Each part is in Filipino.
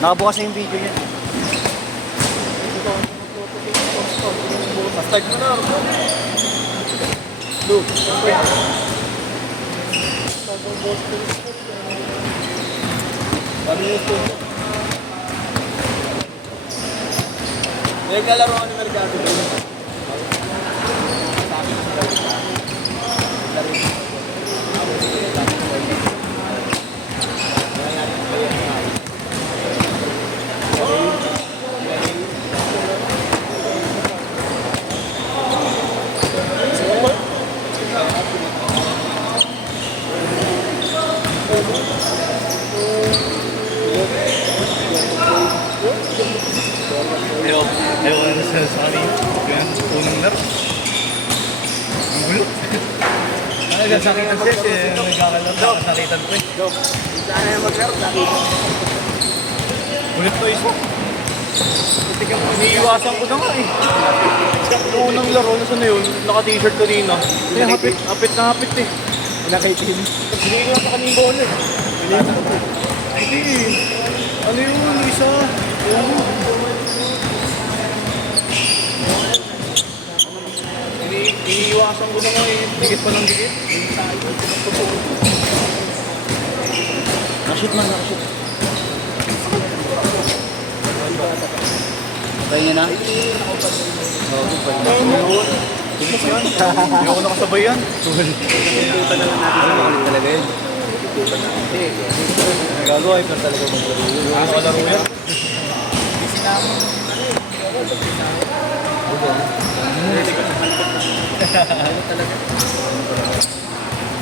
Nakabukas na yung video niya. Start mo na, Arko. Look. Ano yung ito? May kalaro ka ni Mercado. Sabi ko sa Mercado. Laro ko. Ayaw na sa sorry. Kaya unang laro. Ang gulo. Nagsasakitan siya siya. Nagkakalaro. Nakasakitan ko eh. Saan na maglaro? Ulit to isa. Iniiwasan ko na nga eh. Yung unang laro, nasa na yun? Naka-t-shirt kanina. Kaya hapit na hapit eh. Nakaitin. Hindi ko na sa kanina bola eh. Hindi. Ano yun? Isa. Iniiwasan ko na nga eh. Dikit pa ng dikit. Nakashoot man, nakashoot. Patay niya na? Hindi ako nakasabay yan. Itutupan na lang natin sa mga talaga yun. Itutupan natin. Gagawa, ito talaga maglaro yun. Ano nakalaro yan?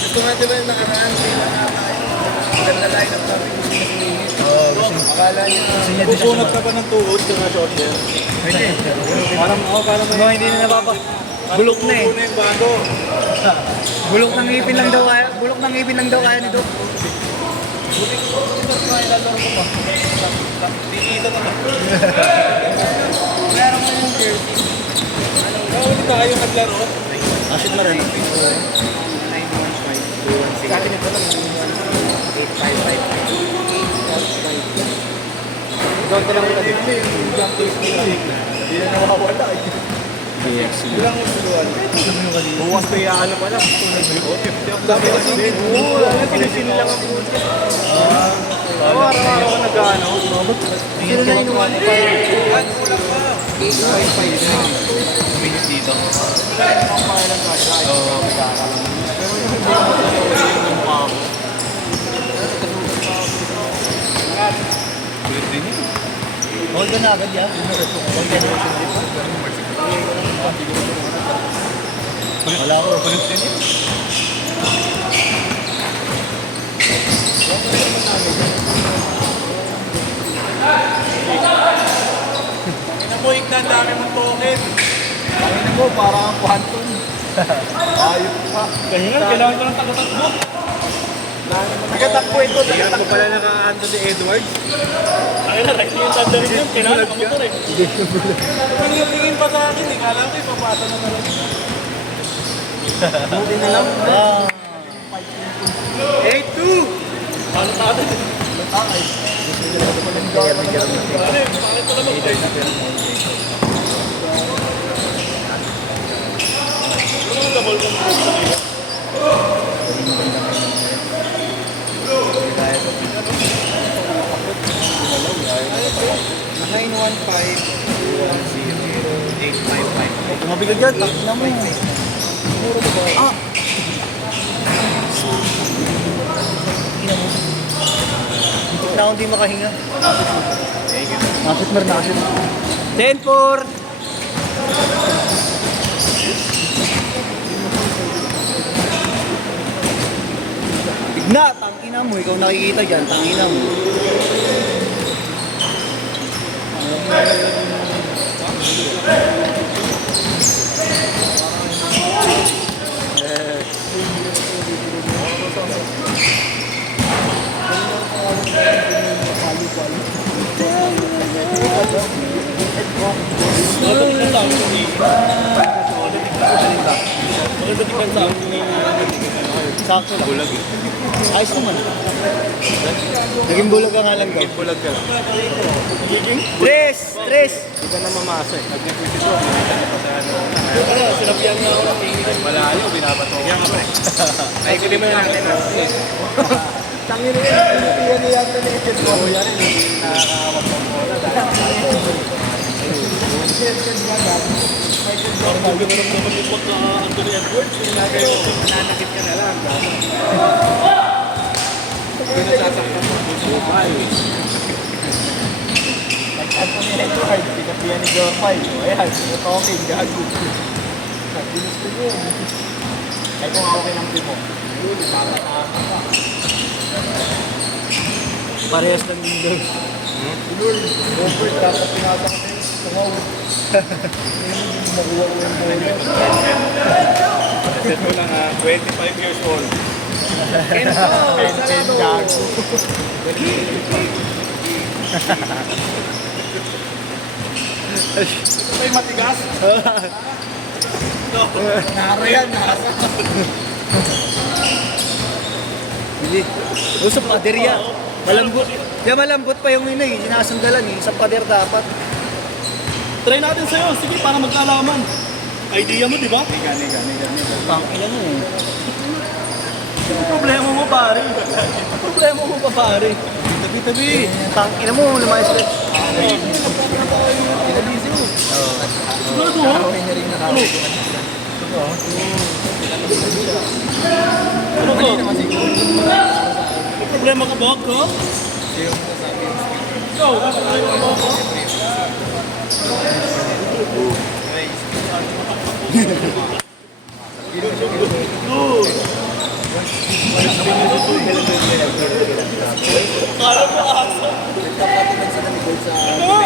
Gusto nga diba yung nakaraan? Maganda line up natin gusto na sumingit. Akala niya. Pupunod ka pa ng tuhod ka nga short yan. Parang Hindi na napapa. Bulok na eh. Puno yung bago. Bulok ng ngipin lang daw kaya. Bulok ng ngipin lang daw kaya nito. Meron mo yung jersey. Nakawali tayo naglaro. Asit na rin. 915-216. Sa atin ito lang. 8555. Doon ka lang kita dito. Jump taste nila. Hindi na nawawala eh. Bilang mo suluan. Bukas pa ano pala. Sabi ko sa akin, sinisili lang ang puto. Araw-araw ka nag-ano. Sino na inuwan? 5. Kulang pa. 8559. Minute dito. Ang pangalan ka. Oo. Kulit din yun. Hold ka na agad yan. Wala ko. Kulit din yun. Inamuhig na dami mong token. Ano mo, parang ang quantum. Ayop pa. Kailangan ko ng tagatakbo. Nagatakbo ito. Tingnan ko pala naka-Anthony Edwards. Ay na, right yung tanda rin yun. Kailangan Bulag ka. Tingin pa sa akin. Kala ko ipapasa na nalang. Buti na lang. 8-2! Paano tayo? Mabigat yan. Takina mo. Hindi na ako hindi makahinga. Nakashoot mo rin, nakashoot. 10-4. Tigna, tangina mo. Ikaw nakikita dyan, tangina mo. Maganda tingnan sa akin. sakto lang. Bulag eh. Ayos naman. Naging bulag ka nga lang daw. Bulag ka. Tres! Tres! Hindi ka na mamasa eh. Nag-nag-visit ko. Binita niya pa sa ano. Sinabihan nga ako ng tingin. Malayo, binabato. Yan ka pre. Ay, hindi mo yung natin natin. Tangin na yan. Sinabihan niya yata na itin ko. Yan rin, hindi nakakawag mo muna. Sabi mo naman yung pagka Anthony Edwards. Nanakit ka na lang. Kung nasasaktan mo, bumay. Anthony Edwards. Sinabihan ni Jorpay. Ayan, talking, gago. Ginusto yun. Ay kung ako kinampi mo. Parehas lang din doon. Robert, dapat pinasang ko yung tumaw. Hindi makuha ko yung bola. Set mo lang 25 years old. Gago. Ito ba yung matigas? Naro yan, nasa. Hindi. Usap pader yan. Malambot. Kaya malambot pa yung ina eh. Sinasandalan eh. Sa pader dapat. Try natin sa'yo. Sige, para magkalaman. Idea mo, di ba? Gani. Pangkila mo eh. Yung problema mo, pare. Ang problema mo pa pare. Tabi-tabi. Tangkila mo, lumayas ka. Sigurado, ha? Ano? Ano to? May problema ka ba, ha? Ikaw, may problema ka ba?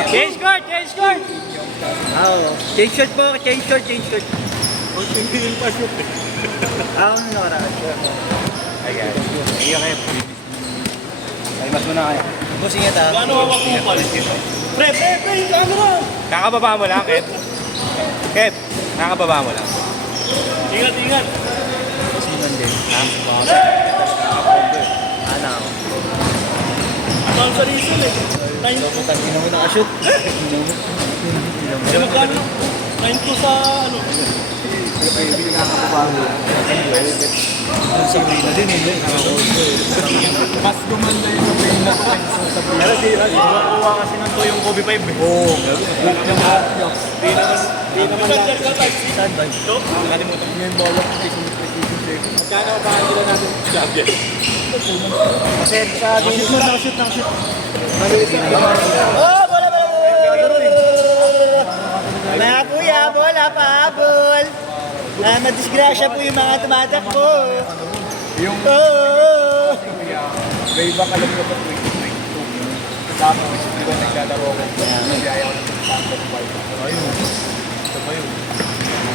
Change court! Change court! Change shirt po. Change shirt. Hindi pa shoot eh. Ako na nakaraan. Ayan. Iyo kayo. Ay, mas muna kayo. Boss, ingat ha. Gano'n ako kupal? Pre, yung camera! Kakababa mo lang, Kev. Kev, kakababa mo lang. Ingat! Boss, ingat din. Ha? Ano? Ang sa reason eh. Tangina mo nakashoot. Hindi magkano? 9 sa ano? Ang Sabrina din eh. Mas gumanda yung Sabrina. Pero di kuha kasi ng tuyong Kobe 5 eh. Oo. Di naman lang. Saan ba? Nakalimutan ko yung bola. Magkano pa nila natin? Subject. Kasi sa Nakashoot. Oh, bola. Mga kuya, bola pa, bol. Madisgrasya po yung mga tumatakbo. Yung Oh. way back alam ko pa 2022. Tapos, di ba naglalaro ko? Nagyaya ko ng Phantom Fight. Ayun. Ito pa yun.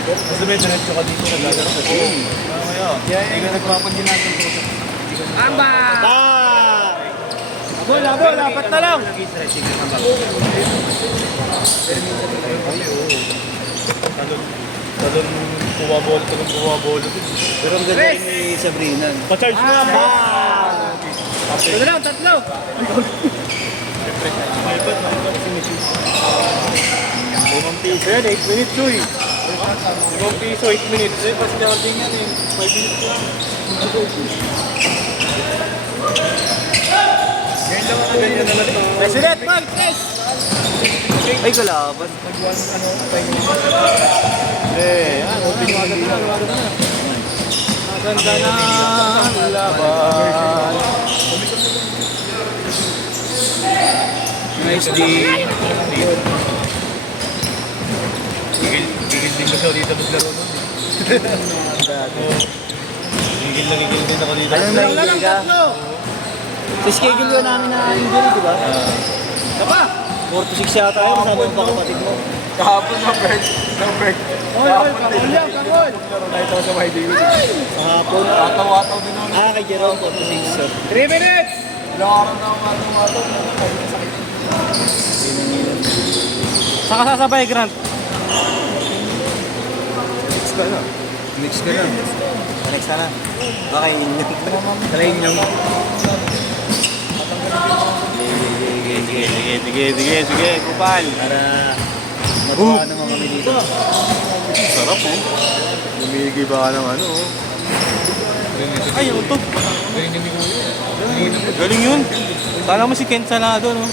Kasi may diretso ka dito naglalaro ko. Oo. Hindi ka nagpapaginatan ko. Amba! Bola, apat na lang. Talon bumabol. Pero ang ganda rin ni Sabrina. Pa-charge mo lang ba? Tatlo! piso yan, 8 minutes yun eh. 5 piso, 8 minutes. Eh, pas charging yan eh. 5 minutes lang. Ngayon lang ang ganyan na lang ito. President, Mike, yes! Ay, kalaban. Maganda na ang laban. Nice day. Gigil din ko dito maglaro nun. Gigil din ako dito. Anong nahihili ka? Sa schedule ka namin na injury, di ba? Tama! 4 to 6 yata yun, kasama mo pa kapatid mo. Kahapon na break. Kahapon na Kangol! Laro na ito sa my day. Kahapon. Tatawa-taw din ako. Kay Jerome, 4 to 6. So, 3 minutes! Ilang araw na ako tatawa-taw. Saan ka sasabay, Grant? mix ka na. Next na. Okay, inyo. Try nyo. Sige, kupal. Para matuwa naman kami dito. Sarap oh. Lumigi ba ng ano oh. Ay, ito. Galing yun. Kala mo si Ken Salado, no?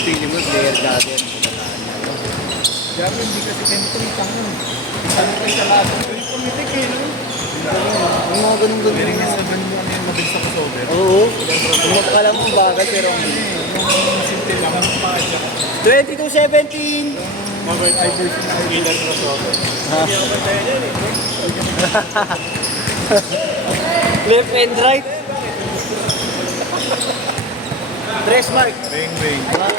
Pili mo, player dati. Grabe, hindi kasi kentong tangan. Ano kayo sa lahat? Yung pumitik eh, no? Yung mga ganun ganun. Pero yung sa ganun ano yung mabilis na crossover. Oo. Kung akala mo bagal pero ang Yung simple lang, ang pakad siya. 22-17! Mobile eye version na kailan crossover. Left and right. Dress mark. Bang, bang.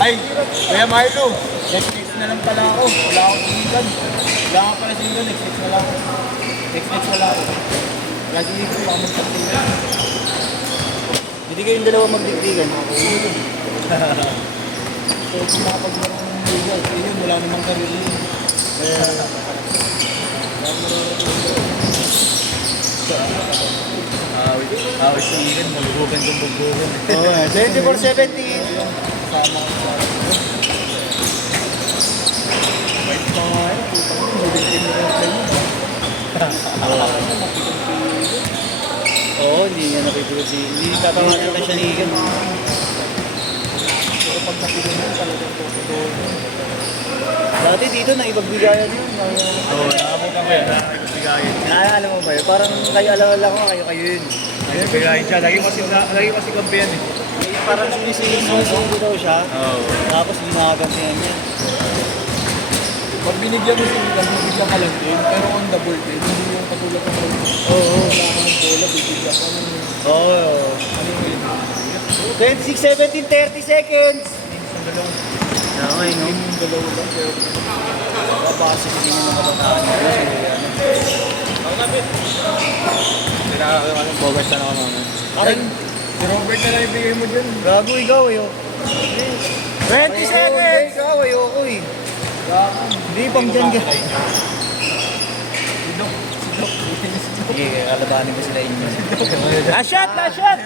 Ay, Kuya Marlo, Netflix na lang pala ako. Wala akong sinigan. Wala akong pala sinigan, Netflix na lang ako. Netflix wala ako. Wala sinigan, baka magpapasigan. Hindi kayong dalawa magdikdigan. So, kung makapaglaro ng Google, yun, wala namang karir yun. Awit sinigan, malubugan kong bubugan. Oo, 24-17! Oo, hindi niya nakipulot si... Hindi tatawanan ka siya ni Igan. pero pag napigyan mo, talagang tututuin. Dati dito, naibagbigayan yun. Oo, nakabutan ko yan, nakakaibigayin. Naalala mo ba yun? Parang kayo alala ko, kayo yun. Nakakaibigayin siya, lagi kasi kampiyan eh. Parang sumisinggo daw siya. Oo. Tapos hindi nakagantihan niya. Pag binigyan mo siya, bibigyan ka lang din, pero on the board din, hindi yung katulad ng bola. Oo. Wala ka ng bola, bibigyan ka ng Oo. ano yun. 26, 17, 30 seconds! Yung dalawang, Okay, no? yung dalawa lang, pero Babasa ko din yung mga kabataan. Bogas na ako naman. Akin, Si Robert na lang ibigay mo dyan. gago ikaw eh. 20 seconds! Ikaw eh, ako eh. Hindi, pang dyan ka. Sige, kalabanin ko sila inyo. Last shot! Last shot!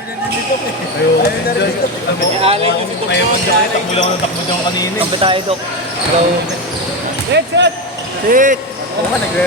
Ayaw mo dyan, takbo lang ng takbo dyan kanina. Kampi tayo, Dok. Go. Let's set! Sit! Oo nga, nagre